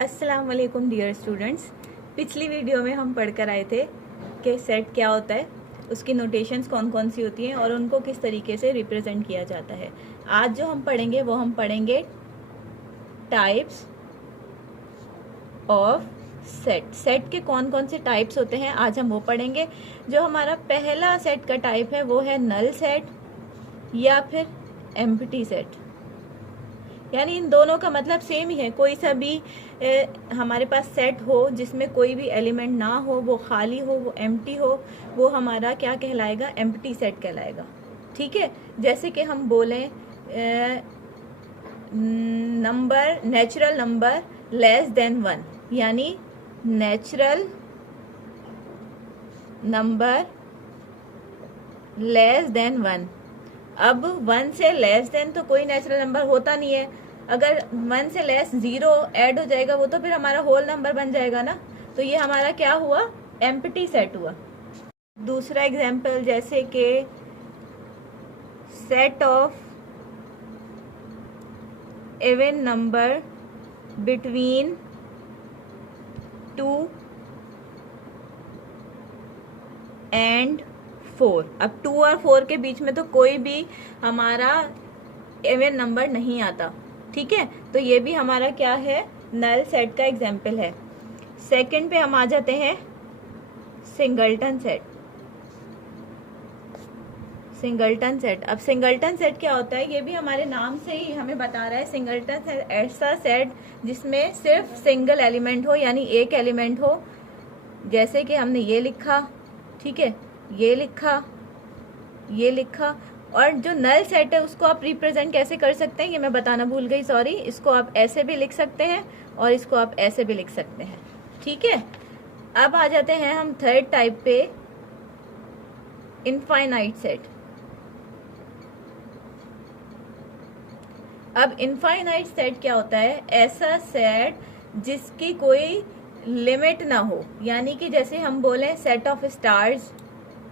अस्सलाम वालेकुम dear students. पिछली वीडियो में हम पढ़कर आए थे कि सेट क्या होता है, उसकी नोटेशंस कौन कौन सी होती हैं और उनको किस तरीके से रिप्रेजेंट किया जाता है। आज जो हम पढ़ेंगे वो हम पढ़ेंगे टाइप्स ऑफ सेट। सेट के कौन कौन से टाइप्स होते हैं आज हम वो पढ़ेंगे। जो हमारा पहला सेट का टाइप है वो है नल सेट या फिर एम्प्टी सेट। यानी इन दोनों का मतलब सेम ही है। कोई सा भी हमारे पास सेट हो जिसमें कोई भी एलिमेंट ना हो, वो खाली हो, वो एम्प्टी हो, वो हमारा क्या कहलाएगा? एम्प्टी सेट कहलाएगा। ठीक है। जैसे कि हम बोलें number, natural number less then 1, यानी नेचुरल नंबर लेस देन 1। अब 1 से लेस देन तो कोई नेचुरल नंबर होता नहीं है। अगर 1 से लेस 0 ऐड हो जाएगा वो तो फिर हमारा होल नंबर बन जाएगा ना। तो ये हमारा क्या हुआ? एम्प्टी सेट हुआ। दूसरा एग्जाम्पल, जैसे कि set of even number between 2 and 4। अब 2 और 4 के बीच में तो कोई भी हमारा इवन नंबर नहीं आता। ठीक है। तो ये भी हमारा क्या है? नल सेट का एग्जाम्पल है। सेकंड पे हम आ जाते हैं सिंगलटन सेट। सिंगलटन सेट, अब सिंगलटन सेट क्या होता है ये भी हमारे नाम से ही हमें बता रहा है। सिंगलटन सेट ऐसा सेट जिसमें सिर्फ सिंगल एलिमेंट हो, यानी एक एलिमेंट हो। जैसे कि हमने ये लिखा, ठीक है, ये लिखा, ये लिखा। और जो नल सेट है उसको आप रिप्रेजेंट कैसे कर सकते हैं ये मैं बताना भूल गई, सॉरी। इसको आप ऐसे भी लिख सकते हैं और इसको आप ऐसे भी लिख सकते हैं। ठीक है। अब आ जाते हैं हम थर्ड टाइप पे, इनफाइनाइट सेट। अब इनफाइनाइट सेट क्या होता है? ऐसा सेट जिसकी कोई लिमिट ना हो, यानी कि जैसे हम बोले सेट ऑफ स्टार्स,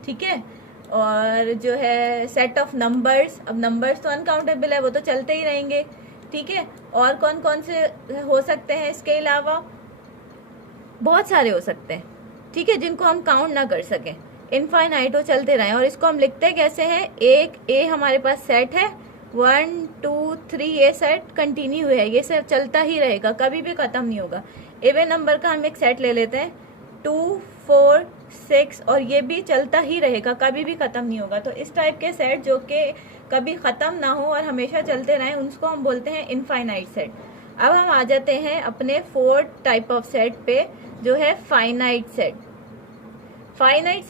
ठीक है, और जो है सेट ऑफ नंबर्स। अब नंबर्स तो अनकाउंटेबल है, वो तो चलते ही रहेंगे। ठीक है। और कौन कौन से हो सकते हैं इसके अलावा? बहुत सारे हो सकते हैं, ठीक है, जिनको हम काउंट ना कर सकें। इनफाइनाइट हो, चलते रहें। और इसको हम लिखते कैसे हैं? एक ए हमारे पास सेट है, 1 2 3, ये सेट कंटिन्यू है, ये सब चलता ही रहेगा, कभी भी खत्म नहीं होगा। इवन नंबर का हम एक सेट ले लेते हैं 2 4 6, और ये भी चलता ही रहेगा, कभी भी खत्म नहीं होगा। तो इस टाइप के सेट जो कि कभी खत्म ना हो और हमेशा चलते रहें, उसको हम बोलते हैं इनफाइनाइट सेट। अब हम आ जाते हैं अपने फोर्थ टाइप ऑफ सेट पे, जो है फाइनाइट सेट। फाइनाइट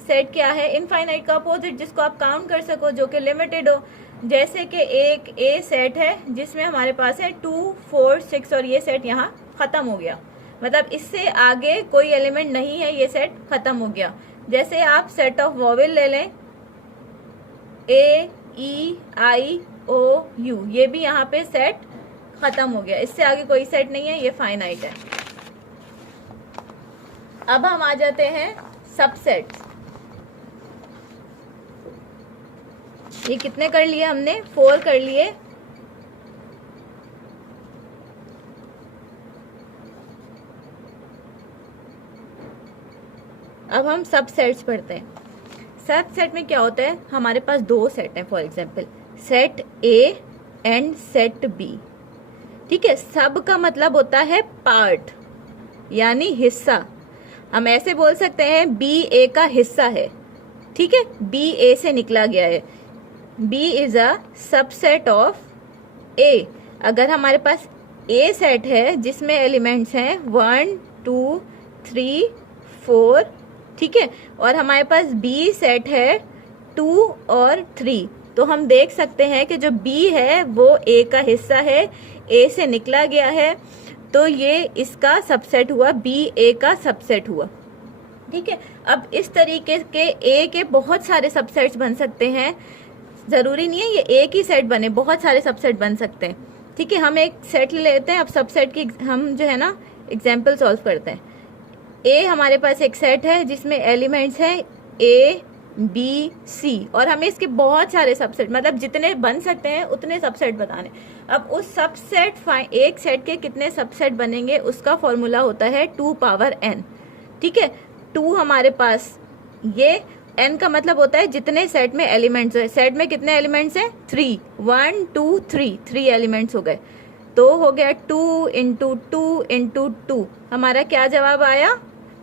सेट क्या है? इनफाइनाइट का अपोजिट, जिसको आप काउंट कर सको, जो कि लिमिटेड हो। जैसे कि एक ए सेट है जिसमें हमारे पास है 2 4 6, और ये सेट यहाँ खत्म हो गया, मतलब इससे आगे कोई एलिमेंट नहीं है, ये सेट खत्म हो गया। जैसे आप सेट ऑफ वॉवेल ले लें, ए ई आई ओ यू, ये भी यहाँ पे सेट खत्म हो गया, इससे आगे कोई सेट नहीं है, ये फाइनाइट है। अब हम आ जाते हैं सबसेट। ये कितने कर लिए हमने? 4 कर लिए। अब हम सब सेट्स पढ़ते हैं। सब सेट में क्या होता है? हमारे पास 2 सेट हैं, for example set A and set B. ठीक है। सब का मतलब होता है पार्ट, यानी हिस्सा। हम ऐसे बोल सकते हैं बी ए का हिस्सा है। ठीक है। बी ए से निकला गया है। B is a subset of A. अगर हमारे पास ए सेट है जिसमें एलिमेंट्स हैं 1 2 3 4, ठीक है, और हमारे पास बी सेट है 2 और 3, तो हम देख सकते हैं कि जो बी है वो ए का हिस्सा है, ए से निकला गया है, तो ये इसका सबसेट हुआ, बी ए का सबसेट हुआ। ठीक है। अब इस तरीके के ए के बहुत सारे सबसेट्स बन सकते हैं, जरूरी नहीं है ये एक ही सेट बने, बहुत सारे सबसेट बन सकते हैं। ठीक है। हम एक सेट ले लेते हैं, अब सबसेट की हम जो है ना एग्जाम्पल सॉल्व करते हैं। ए हमारे पास एक सेट है जिसमें एलिमेंट्स हैं A बी सी, और हमें इसके बहुत सारे सबसेट, मतलब जितने बन सकते हैं उतने सबसेट बताने। अब उस सबसेट एक सेट के कितने सबसेट बनेंगे उसका फॉर्मूला होता है 2 पावर n। ठीक है, 2 हमारे पास, ये n का मतलब होता है जितने सेट में एलिमेंट्स है। सेट में कितने एलिमेंट्स हैं? 3, 1 2 3, 3 एलिमेंट्स हो गए, तो हो गया 2 इंटू 2 इंटू 2। हमारा क्या जवाब आया?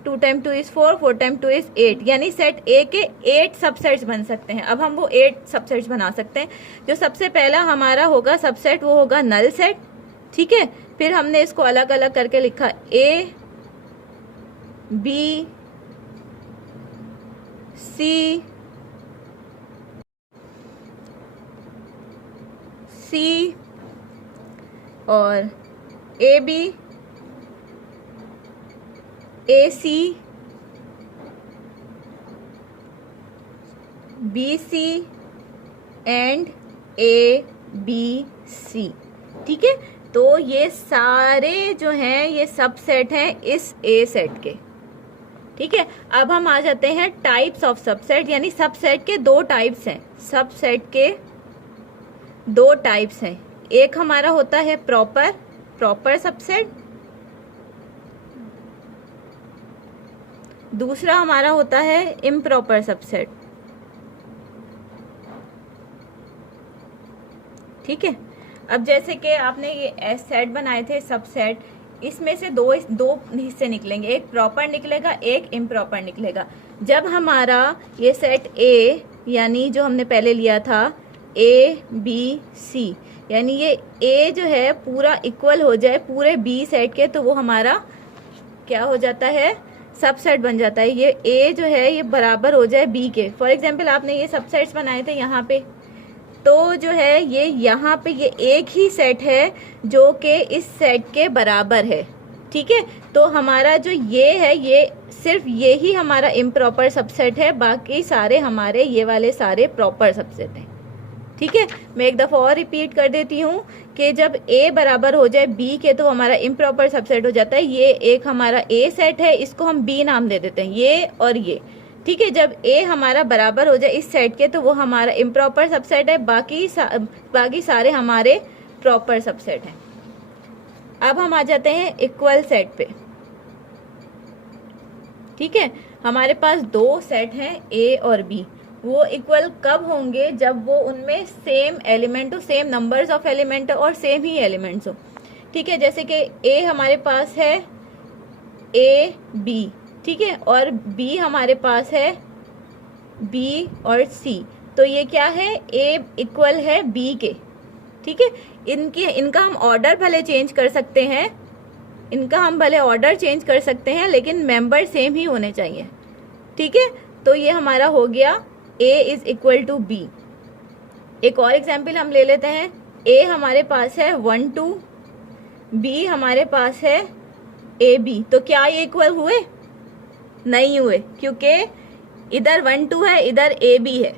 2 टाइम 2 इज 4, 4 टाइम 2 इज 8, यानी सेट ए के 8 सबसेट्स बन सकते हैं। अब हम वो 8 सबसेट्स बना सकते हैं। जो सबसे पहला हमारा होगा सबसेट वो होगा नल सेट। ठीक है, फिर हमने इसको अलग अलग करके लिखा ए बी सी और A B, A C, B C and A B C. ठीक है, तो ये सारे जो हैं ये सबसेट हैं इस ए सेट के। ठीक है, अब हम आ जाते हैं टाइप्स ऑफ सबसेट, यानी सबसेट के 2 टाइप्स हैं। सबसेट के 2 टाइप्स हैं। एक हमारा होता है प्रॉपर सबसेट, दूसरा हमारा होता है इम्प्रॉपर सबसेट। ठीक है, अब जैसे कि आपने ये सेट बनाए थे सबसेट, इसमें से दो हिस्से निकलेंगे, एक प्रॉपर निकलेगा, एक इम्प्रॉपर निकलेगा। जब हमारा ये सेट ए, यानी जो हमने पहले लिया था ए बी सी, यानी ये ए जो है पूरा इक्वल हो जाए पूरे बी सेट के, तो वो हमारा क्या हो जाता है? सबसेट बन जाता है। ये ए जो है ये बराबर हो जाए बी के। फॉर एग्जाम्पल आपने ये सबसेट्स बनाए थे यहाँ पे, तो जो है ये यहाँ पे ये एक ही सेट है जो कि इस सेट के बराबर है। ठीक है, तो हमारा जो ये है ये सिर्फ ये ही हमारा इम्प्रॉपर सबसेट है, बाकी सारे हमारे ये वाले सारे प्रॉपर सबसेट हैं। ठीक है, मैं एक दफा और रिपीट कर देती हूँ कि जब ए बराबर हो जाए बी के तो हमारा इम्प्रॉपर सबसेट हो जाता है। ये एक हमारा ए सेट है, इसको हम बी नाम दे देते हैं, ये और ये। ठीक है, जब ए हमारा बराबर हो जाए इस सेट के तो वो हमारा इम्प्रॉपर सबसेट है, बाकी सारे हमारे प्रॉपर सबसेट हैं। अब हम आ जाते हैं इक्वल सेट पे। ठीक है, हमारे पास 2 सेट हैं ए और बी। वो इक्वल कब होंगे? जब वो उनमें सेम एलिमेंट हो, सेम नंबर्स ऑफ एलिमेंट और सेम ही एलिमेंट्स हो। ठीक है, जैसे कि ए हमारे पास है ए बी, ठीक है, और बी हमारे पास है बी और सी, तो ये क्या है? ए इक्वल है बी के। ठीक है, इनका हम ऑर्डर भले चेंज कर सकते हैं, लेकिन मेंबर सेम ही होने चाहिए। ठीक है, तो ये हमारा हो गया A is equal to B. एक और एग्जाम्पल हम ले लेते हैं। A हमारे पास है 1 2, B हमारे पास है AB, तो क्या ये इक्वल हुए? नहीं हुए, क्योंकि इधर 1 2 है, इधर AB है,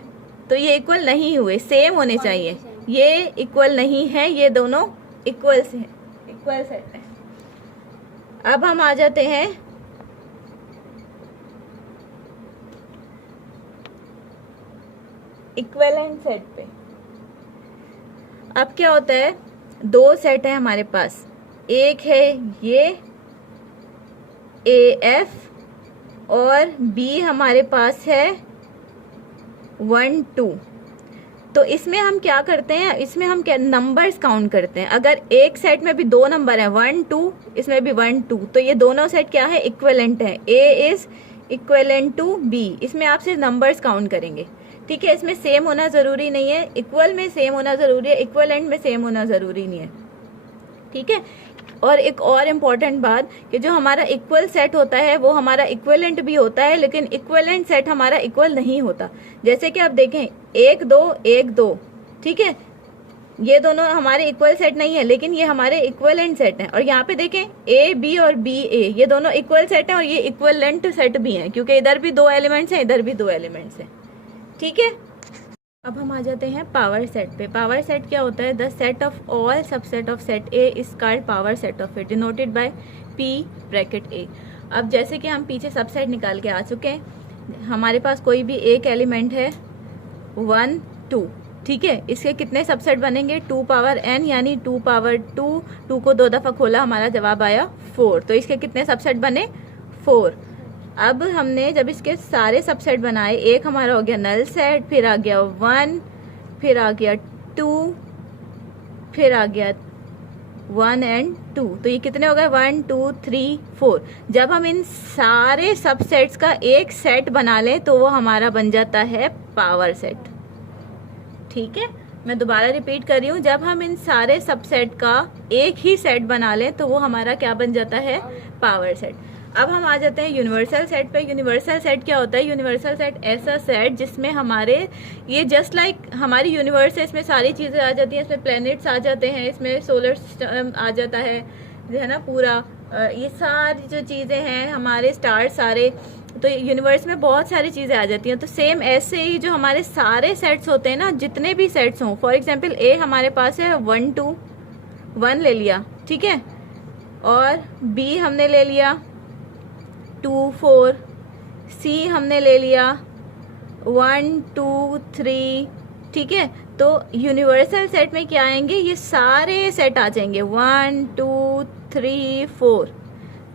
तो ये इक्वल नहीं हुए, सेम होने चाहिए। ये इक्वल नहीं है, ये दोनों इक्वल सेट है। अब हम आ जाते हैं इक्विवेलेंट सेट पे। अब क्या होता है? 2 सेट है हमारे पास, एक है ये AF और B हमारे पास है 1 2। तो इसमें हम क्या करते हैं? इसमें हम क्या नंबर्स काउंट करते हैं। अगर एक सेट में भी 2 नंबर है 1 2, इसमें भी 1 2, तो ये दोनों सेट क्या है? इक्विवेलेंट है। A is equivalent to B, इसमें आप सिर्फ नंबर्स काउंट करेंगे। ठीक है, इसमें सेम होना जरूरी नहीं है, इक्वल में सेम होना जरूरी है, इक्विवेलेंट में सेम होना जरूरी नहीं है। ठीक है, और एक और इम्पॉर्टेंट बात कि जो हमारा इक्वल सेट होता है वो हमारा इक्विवेलेंट भी होता है, लेकिन इक्विवेलेंट सेट हमारा इक्वल नहीं होता। जैसे कि आप देखें 1 2 1 2, ठीक है, ये दोनों हमारे इक्वल सेट नहीं है, लेकिन ये हमारे इक्विवेलेंट सेट हैं। और यहाँ पे देखें A B और B A, ये दोनों इक्वल सेट हैं और ये इक्विवेलेंट सेट भी हैं, क्योंकि इधर भी 2 एलिमेंट्स हैं, इधर भी 2 एलिमेंट्स हैं। ठीक है, अब हम आ जाते हैं पावर सेट पे। पावर सेट क्या होता है? The set of all subset of set A is called power set of it, denoted by P bracket A। अब जैसे कि हम पीछे सबसेट निकाल के आ चुके हैं, हमारे पास कोई भी एक एलिमेंट है 1 2, ठीक है, इसके कितने सबसेट बनेंगे 2 पावर n, यानी 2 पावर 2 को 2 दफ़ा खोला, हमारा जवाब आया 4। तो इसके कितने सबसेट बने 4। अब हमने जब इसके सारे सबसेट बनाए, एक हमारा हो गया नल सेट, फिर आ गया 1, फिर आ गया 2, फिर आ गया 1 एंड 2, तो ये कितने हो गए 1 2 3 4। जब हम इन सारे सबसेट्स का एक सेट बना लें तो वो हमारा बन जाता है पावर सेट। ठीक है, मैं दोबारा रिपीट कर रही हूँ, जब हम इन सारे सबसेट का एक ही सेट बना लें तो वो हमारा क्या बन जाता है पावर सेट। अब हम आ जाते हैं यूनिवर्सल सेट पे। यूनिवर्सल सेट क्या होता है? यूनिवर्सल सेट ऐसा सेट जिसमें हमारे ये जस्ट लाइक हमारी यूनिवर्स है, इसमें सारी चीजें आ जाती हैं, इसमें प्लैनेट्स आ जाते हैं, इसमें सोलर सिस्टम आ जाता है ना पूरा, ये सारी जो चीजें हैं हमारे स्टार सारे, तो यूनिवर्स में बहुत सारी चीजें आ जाती हैं। तो सेम ऐसे ही जो हमारे सारे सेट्स होते हैं ना, जितने भी सेट्स हों, फॉर एग्जांपल ए हमारे पास है 1 2 1 ले लिया, ठीक है, और बी हमने ले लिया 2 4, सी हमने ले लिया 1 2 3, ठीक है। तो यूनिवर्सल सेट में क्या आएंगे, ये सारे सेट आ जाएंगे 1 2 3 4।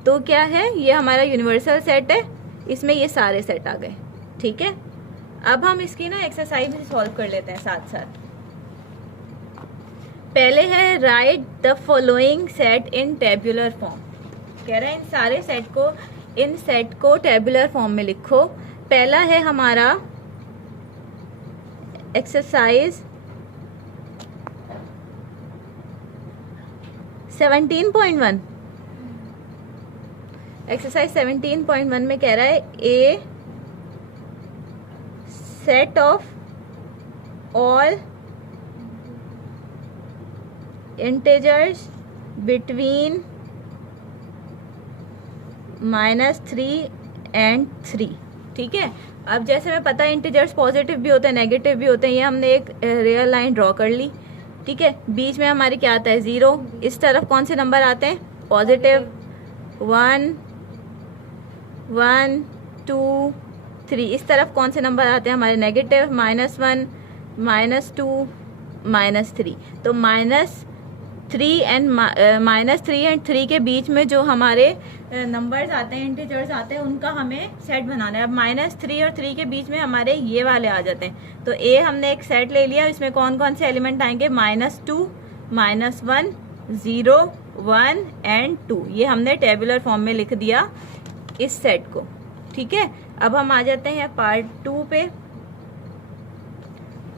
तो क्या है, ये हमारा यूनिवर्सल सेट है, इसमें ये सारे सेट आ गए। ठीक है, अब हम इसकी ना एक्सरसाइज सॉल्व कर लेते हैं साथ साथ। पहले है right the following set in tabular form. कह रहा है इन सारे सेट को टेबुलर फॉर्म में लिखो। पहला है हमारा एक्सरसाइज 17.1। एक्सरसाइज 17.1 में कह रहा है a set of all integers between -3 and 3। ठीक है, अब जैसे हमें पता है इंटीजर्स पॉजिटिव भी होते हैं नेगेटिव भी होते हैं, ये हमने एक रियल लाइन ड्रॉ कर ली। ठीक है, बीच में हमारी क्या आता है 0, इस तरफ कौन से नंबर आते हैं पॉजिटिव 1 1 2 3, इस तरफ कौन से नंबर आते हैं हमारे नेगेटिव -1 -2 -3। तो -3 and 3 के बीच में जो हमारे नंबर्स आते हैं इंटीजर्स आते हैं उनका हमें सेट बनाना है। अब -3 और 3 के बीच में हमारे ये वाले आ जाते हैं। तो ए हमने एक सेट ले लिया, इसमें कौन कौन से एलिमेंट आएंगे -2 -1 0 1 एंड 2। ये हमने टेबुलर फॉर्म में लिख दिया इस सेट को। ठीक है, अब हम आ जाते हैं पार्ट 2 पे।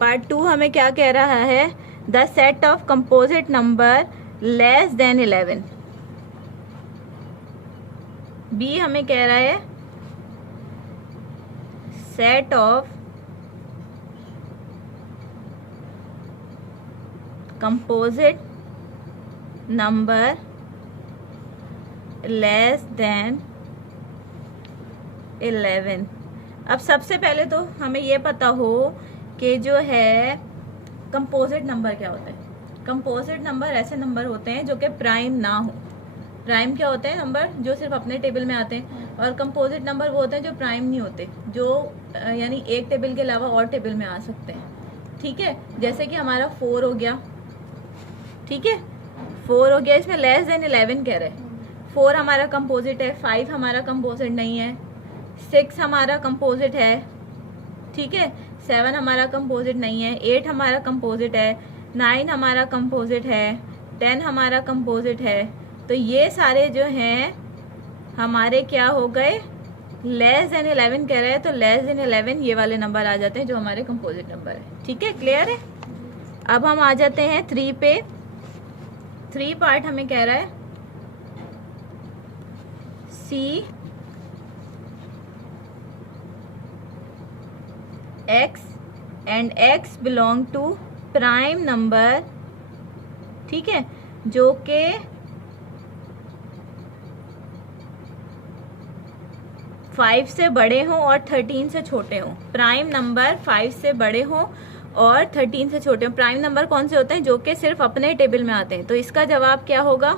पार्ट 2 हमें क्या कह रहा है, the set of composite number less than 11। B हमें कह रहा है set of composite number less than 11। अब सबसे पहले तो हमें यह पता हो कि जो है कंपोजिट नंबर क्या होता है। कंपोजिट नंबर ऐसे नंबर होते हैं जो कि प्राइम ना हो। प्राइम क्या होते हैं, नंबर जो सिर्फ अपने टेबल में आते हैं, और कंपोजिट नंबर वो होते हैं जो प्राइम नहीं होते, जो यानी एक टेबल के अलावा और टेबल में आ सकते हैं। ठीक है, जैसे कि हमारा 4 हो गया। ठीक है, 4 हो गया, इसमें लेस देन 11 कह रहे हैं। 4 हमारा कंपोजिट है, 5 हमारा कंपोजिट नहीं है, 6 हमारा कंपोजिट है। ठीक है, 7 हमारा कंपोजिट नहीं है, 8 हमारा कंपोजिट है, 9 हमारा कंपोजिट है, 10 हमारा कंपोजिट है। तो ये सारे जो हैं हमारे क्या हो गए, लेस देन 11 कह रहे हैं, तो लेस देन 11 ये वाले नंबर आ जाते हैं जो हमारे कंपोजिट नंबर है। ठीक है, क्लियर है। अब हम आ जाते हैं 3 पे। 3 पार्ट हमें कह रहा है सी x and x belong to prime number. ठीक है, जो के 5 से बड़े हों और 13 से छोटे हों। प्राइम नंबर 5 से बड़े हों और 13 से छोटे हों। प्राइम नंबर कौन से होते हैं, जो कि सिर्फ अपने टेबल में आते हैं। तो इसका जवाब क्या होगा,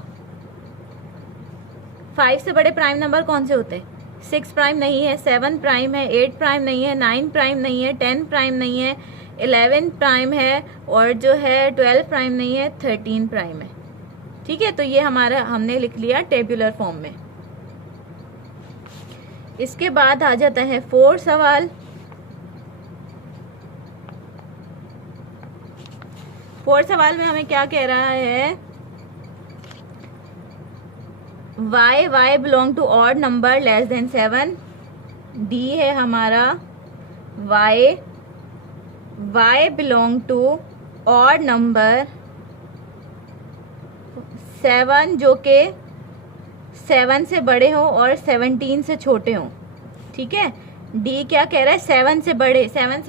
5 से बड़े प्राइम नंबर कौन से होते हैं, 6 प्राइम नहीं है, 7 प्राइम है, 8 प्राइम नहीं है, 9 प्राइम नहीं है, 10 प्राइम नहीं है, 11 प्राइम है, और जो है 12 प्राइम नहीं है, 13 प्राइम है। ठीक है, तो ये हमारा हमने लिख लिया टेबुलर फॉर्म में। इसके बाद आ जाता है 4 सवाल। 4 सवाल में हमें क्या कह रहा है, y belong to odd number less than 7। D है हमारा y belong to odd number 7 जो के 7 से बड़े हो और 17 से छोटे हो। ठीक है, डी क्या कह रहा है, 7 से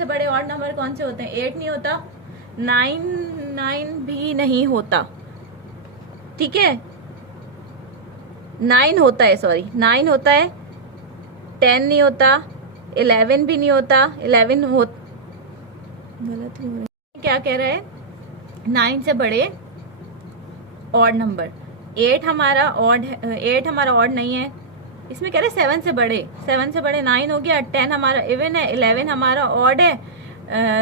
बड़े ऑड नंबर कौन से होते हैं, 8 नहीं होता, 9 भी नहीं होता। ठीक है, 9 होता है, 9 होता है, 10 नहीं होता, 11 भी नहीं होता, 11 हो गलत हो रहा है। क्या कह रहा है, 9 से बड़े ऑड नंबर। 8 हमारा ऑड नहीं है, इसमें कह रहे 7 से बड़े 9 हो गया, 10 हमारा इवन है, 11 हमारा ऑड है,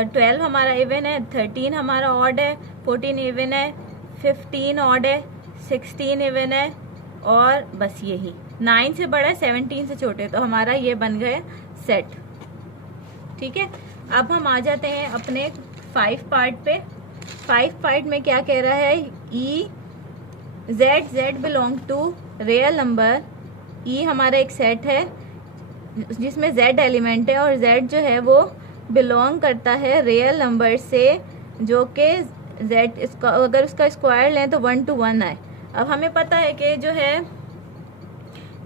12 हमारा इवन है, 13 हमारा ऑड है, 14 इवन है, 15 ऑड है, 16 इवन है, और बस यही 9 से बड़ा 17 से छोटे, तो हमारा ये बन गए सेट। ठीक है, अब हम आ जाते हैं अपने 5 पार्ट पे। 5 पार्ट में क्या कह रहा है, E Z belong to real number. E हमारा एक सेट है जिसमें जेड एलिमेंट है, और जेड जो है वो बिलोंग करता है रियल नंबर से, जो कि जेड इसका अगर उसका स्क्वायर लें तो 1 to 1 आए। अब हमें पता है कि जो है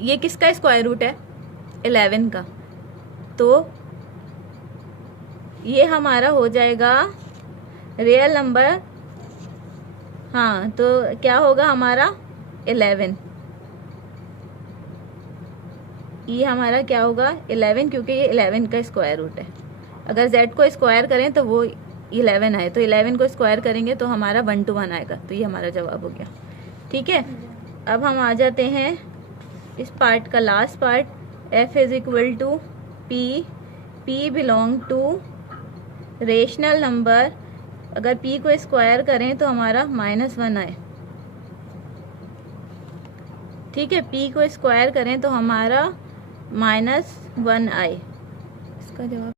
ये किसका स्क्वायर रूट है, 11 का, तो ये हमारा हो जाएगा रियल नंबर। हाँ, तो क्या होगा हमारा 11, ये हमारा क्या होगा 11, क्योंकि ये 11 का स्क्वायर रूट है। अगर z को स्क्वायर करें तो वो 11 आए, तो 11 को स्क्वायर करेंगे तो हमारा 1 to 1 आएगा, तो ये हमारा जवाब हो गया। ठीक है, अब हम आ जाते हैं इस पार्ट का last part, f is equal to p belong to rational number. अगर p को स्क्वायर करें तो हमारा -1 आए। ठीक है, p को स्क्वायर करें तो हमारा -1 आए, इसका जवाब।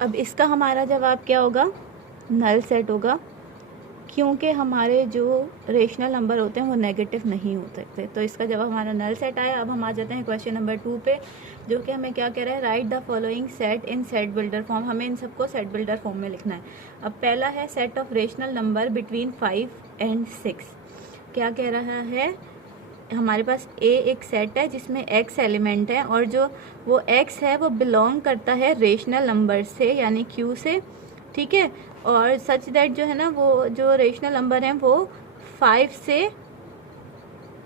अब इसका हमारा जवाब क्या होगा, नल सेट होगा, क्योंकि हमारे जो रेशनल नंबर होते हैं वो नेगेटिव नहीं हो सकते, तो इसका जवाब हमारा नल सेट आया। अब हम आ जाते हैं क्वेश्चन नंबर 2 पे, जो कि हमें क्या कह रहा है, right the following set in set builder form. हमें इन सबको सेट बिल्डर फॉर्म में लिखना है। अब पहला है set of rational number between 5 and 6। क्या कह रहा है, हमारे पास ए एक सेट है जिसमें x एलिमेंट है, और जो वो x है वो बिलोंग करता है रेशनल नंबर से, यानी q से। ठीक है, और सच दैट जो है ना, वो जो रेशनल नंबर हैं वो 5 से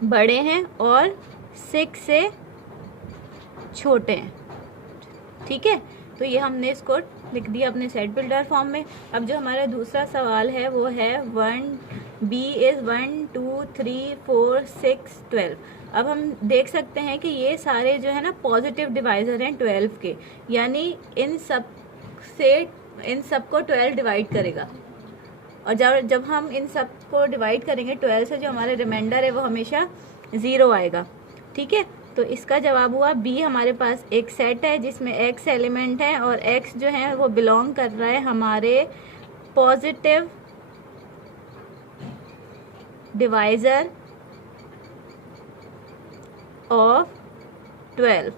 बड़े हैं और 6 से छोटे हैं। ठीक है, तो ये हमने इसको लिख दिया अपने सेट बिल्डर फॉर्म में। अब जो हमारा दूसरा सवाल है वो है 1 b इज 1 2 3 4 6 12। अब हम देख सकते हैं कि ये सारे जो है ना पॉजिटिव डिवाइजर हैं 12 के, यानी इन सब को 12 डिवाइड करेगा, और जब हम इन सब को डिवाइड करेंगे 12 से, जो हमारा रिमाइंडर है वो हमेशा 0 आएगा। ठीक है, तो इसका जवाब हुआ बी। हमारे पास एक सेट है जिसमें x एलिमेंट है, और x जो है वो बिलोंग कर रहा है हमारे पॉजिटिव डिवाइजर ऑफ 12।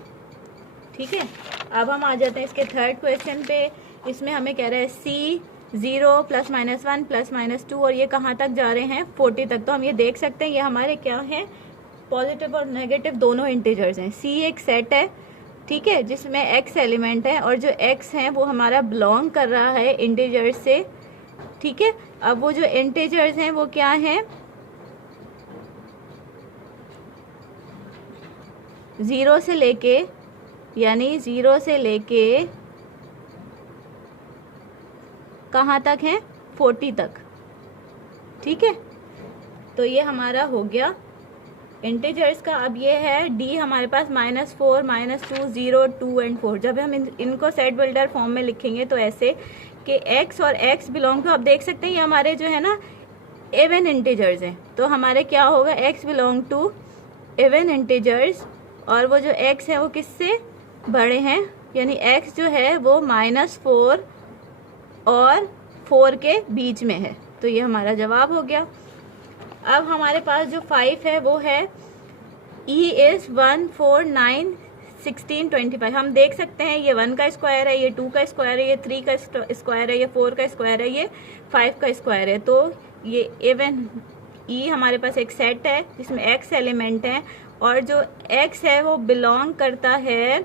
ठीक है, अब हम आ जाते हैं इसके थर्ड क्वेश्चन पे। इसमें हमें कह रहा है c 0 +-1 +-2, और ये कहाँ तक जा रहे हैं 40 तक। तो हम ये देख सकते हैं ये हमारे क्या है, पॉजिटिव और नेगेटिव दोनों इंटीजर्स हैं। c एक सेट है, ठीक है, जिसमें x एलिमेंट है, और जो x है वो हमारा बिलोंग कर रहा है इंटीजर्स से। ठीक है, अब वो जो इंटीजर्स हैं वो क्या हैं, 0 से लेके, यानी 0 से लेके कहाँ तक है 40 तक। ठीक है, तो ये हमारा हो गया इंटीजर्स का अब ये है डी हमारे पास -4, -2, 0, 2 एंड 4। जब हम इनको सेट बिल्डर फॉर्म में लिखेंगे तो ऐसे कि x और x बिलोंग टू, आप देख सकते हैं ये हमारे जो है ना इवन इंटीजर्स हैं, तो हमारे क्या होगा x belong to even integers, और वो जो x है वो किससे बड़े हैं, यानी x जो है वो -4 और 4 के बीच में है। तो ये हमारा जवाब हो गया। अब हमारे पास जो 5 है वो है E is 1, 4, 9, 16, 25। हम देख सकते हैं ये 1 का स्क्वायर है, ये 2 का स्क्वायर है, ये 3 का स्क्वायर है, ये 4 का स्क्वायर है, ये 5 का स्क्वायर है। तो ये इवन E हमारे पास एक सेट है जिसमें x एलिमेंट है, और जो x है वो बिलोंग करता है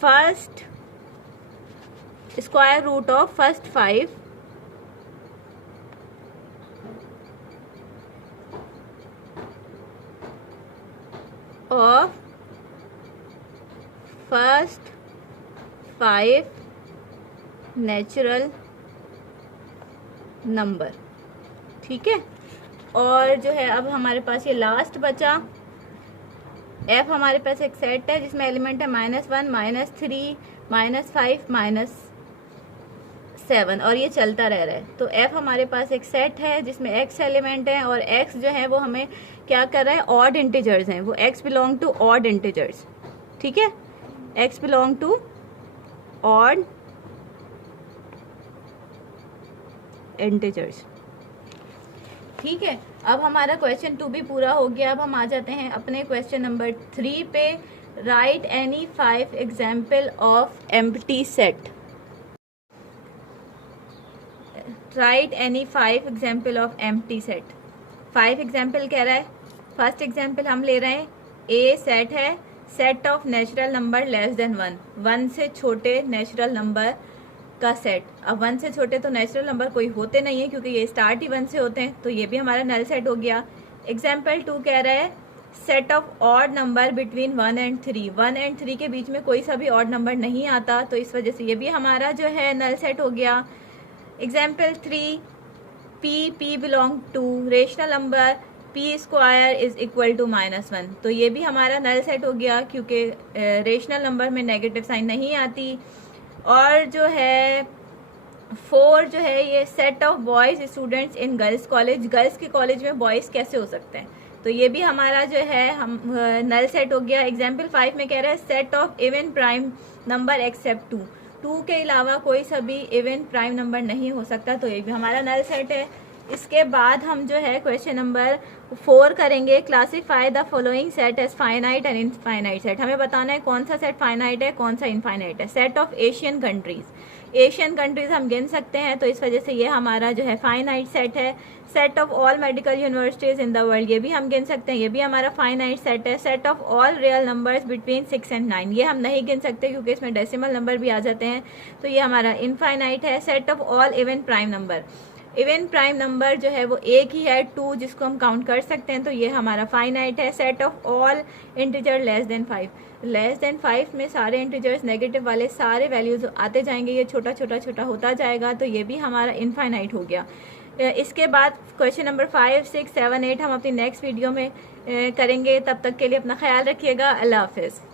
first square root of first 5 of first 5 natural number. ठीक है, और जो है अब हमारे पास ये लास्ट बचा f हमारे पास एक सेट है जिसमें एलिमेंट है -1, -3, -5, -7, और ये चलता रह रहा है। तो f हमारे पास एक सेट है जिसमें x एलिमेंट है, और x जो है वो हमें क्या कर रहा है, ऑड इंटीजर्स हैं, वो x belong to odd integers. ठीक है, x belong to odd integers. ठीक है, अब हमारा क्वेश्चन 2 भी पूरा हो गया। अब हम आ जाते हैं अपने क्वेश्चन नंबर 3 पे। Right any 5 example of empty set. Right any 5 example of empty set. 5 example कह रहा है। फर्स्ट एग्जाम्पल हम ले रहे हैं, ए सेट है, set of natural number less then 1, 1 से छोटे नेचुरल नंबर का सेट। अब 1 से छोटे तो नेचुरल नंबर कोई होते नहीं है क्योंकि ये स्टार्ट ही 1 से होते हैं, तो ये भी हमारा नल सेट हो गया। एग्जाम्पल 2 कह रहा है set of odd number between 1 and 3, 1 and 3 के बीच में कोई सा भी ऑड नंबर नहीं आता, तो इस वजह से ये भी हमारा जो है नल सेट हो गया। Example 3, p belong to rational number p square is equal to -1, तो ये भी हमारा नल सेट हो गया क्योंकि रेशनल नंबर में नेगेटिव साइन नहीं आती। और जो है 4 जो है ये set of boys students in girls college, girls के कॉलेज में बॉयज कैसे हो सकते हैं, तो ये भी हमारा जो है हम नल सेट हो गया। एग्जाम्पल 5 में कह रहा है set of even prime number except 2 के अलावा कोई सा भी इवन प्राइम नंबर नहीं हो सकता, तो ये भी हमारा नल सेट है। इसके बाद हम जो है क्वेश्चन नंबर 4 करेंगे, classify the following set as finite and infinite set. हमें बताना है कौन सा सेट फाइनाइट है, कौन सा इनफाइनाइट है। Set of Asian countries, Asian countries हम गिन सकते हैं, तो इस वजह से ये हमारा जो है फाइनाइट सेट है। Set of all medical universities in the world, ये भी हम गिन सकते हैं, ये भी हमारा फाइनाइट सेट है। Set of all real numbers between 6 and 9, ये हम नहीं गिन सकते क्योंकि इसमें डेसिमल नंबर भी आ जाते हैं, तो ये हमारा इनफाइनाइट है। Set of all even prime number, even prime number जो है वो एक ही है 2, जिसको हम काउंट कर सकते हैं, तो ये हमारा फाइनाइट है। Set of all integer less than 5, less than 5 में सारे इंटीजर्स नेगेटिव वाले सारे वैल्यूज आते जाएंगे, ये छोटा छोटा छोटा होता जाएगा, तो ये भी हमारा इनफाइनाइट हो गया। इसके बाद क्वेश्चन नंबर 5, 6, 7, 8 हम अपनी नेक्स्ट वीडियो में करेंगे। तब तक के लिए अपना ख्याल रखिएगा। अल्लाह हाफिज़।